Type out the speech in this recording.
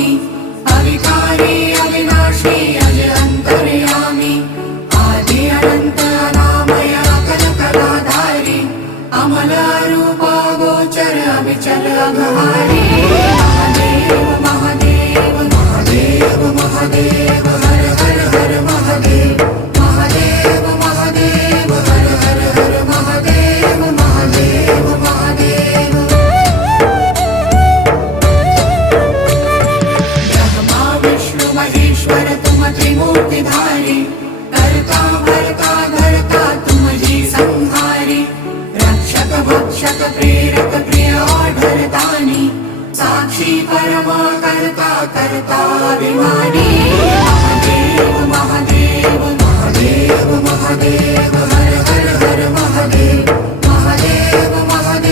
स्वामी अविकारी अविनाशी अज अंतर्यामी आदि अनंत अनामय अकल कलाधारी अमल रूप गोचर अविचल अघहारी महादेव महादेव महादेव महादेव हर हर हर महादेव महादेव महादेव हर हर हर महादेव महादेव महादेव ब्रह्मा विष्णु महेश्वर तुम त्रिमूर्तिधारी कर्ता भर्ता धर्ता तुम जी संहारी रक्षक भक्षक प्रेरक प्रिय आढरतानी साक्षी परमा कर्ता कर्ता अभिमानी